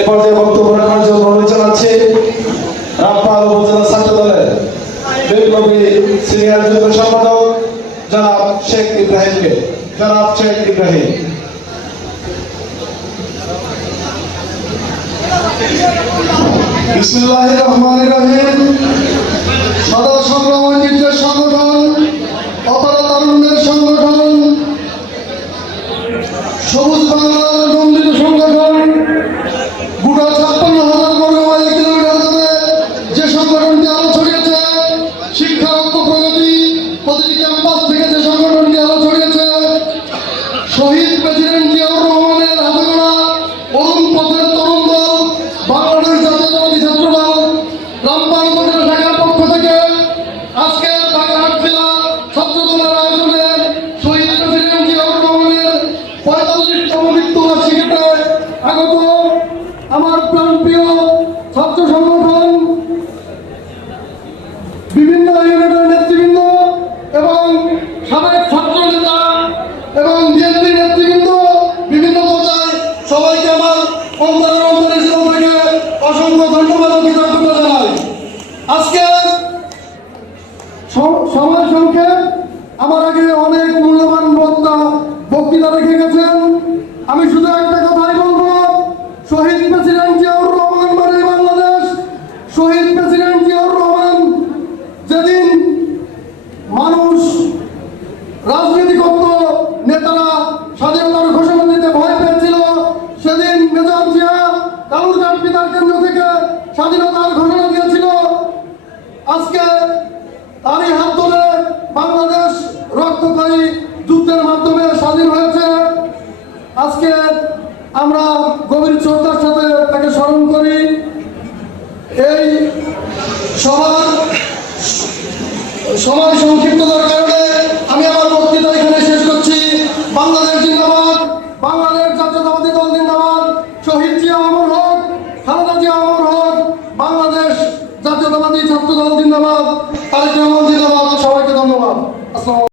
এ পর্যায়ে বক্তব্য রাখার জন্য অনুরোধ জানাচ্ছি রামপাল উপজেলা ছাত্র দলের বিপ্লবী সিনিয়র যুগ্ম সম্পাদক জনাব শেখ ইব্রাহিমকে। জনাব শেখ ইব্রাহিম। বিসমিল্লাহির রহমানির রহিম। সদা সংগ্রাম ঐতিহ্যের সংগঠন, অপারা তারুণ্যের সংগঠন, সবুজ বাংলার নন্দিত সংগঠন, গোটা 56,000 বর্গমাইল কিলোমিটার ধরে যে সংগঠনটি আলো ছড়িয়েছে, শিক্ষা ঐক্য প্রগতি প্রতিটি ক্যাম্পাস থেকে যে সংগঠনটি আলো ছড়িয়েছে, শহীদ প্রেসিডেন্ট জিয়াউর রহমানের হাতে গড়া অরুণ পথের তরুণ দল বাংলাদেশ জাতীয়তাবাদী ছাত্র দল রামপাল উপজেলা শাখার পক্ষ থেকে আজকে বাগেরহাট জেলা ছাত্র দলের আয়োজনে শহীদ প্রেসিডেন্ট জিয়াউর রহমানের 45তম মৃত্যুবার্ষিকীতে আগত আমার প্রাণপ্রিয় ছাত্র সংগঠন, বিভিন্ন ইউনিটের নেতৃবৃন্দ এবং সাবেক ছাত্র নেতা এবং বিএনপি নেতৃবৃন্দ, বিভিন্ন পর্যায়ে সবাইকে আমার অন্তরের থেকে অসংখ্য ধন্যবাদ ও কৃতজ্ঞতা জানাই। আজকে সময় সংক্ষেপ, আমার আগে অনেক মূল্যবান বক্তৃতা রেখে গেছেন। আমি শুধু একটা কথাই বলবো, শহীদ প্রেসিডেন্ট জিয়াউর রহমান মানে বাংলাদেশ। শহীদ প্রেসিডেন্ট জিয়াউর রহমান যেদিন মানুষ রাজনীতি করত, নেতারা স্বাধীনতার ঘোষণা দিতে ভয় পেয়েছিল, সেদিন মেজর জিয়া কালুরঘাট বিদ্যার কেন্দ্র থেকে স্বাধীনতার ঘোষণা দিয়েছিল। আজকে তারই হাত ধরে বাংলাদেশ রক্তক্ষয়ী যুদ্ধের মাধ্যমে স্বাধীন হয়েছে। আজকে আমরা গভীর শ্রদ্ধার সাথে তাকে স্মরণ করি। এই সবার সময় সংক্ষিপ্ততার কারণে আমি আমার বক্তৃতা এখানে শেষ করছি। বাংলাদেশ জিন্দাবাদ, বাংলাদেশ জাতীয়তাবাদী দল জিন্দাবাদ, শহীদ জিয়া অমর হোক, খালেদা জিয়া অমর হোক, বাংলাদেশ জাতীয়তাবাদী ছাত্র দল জিন্দাবাদ, তারেক রহমান জিন্দাবাদ। সবাইকে ধন্যবাদ। আসসালাম।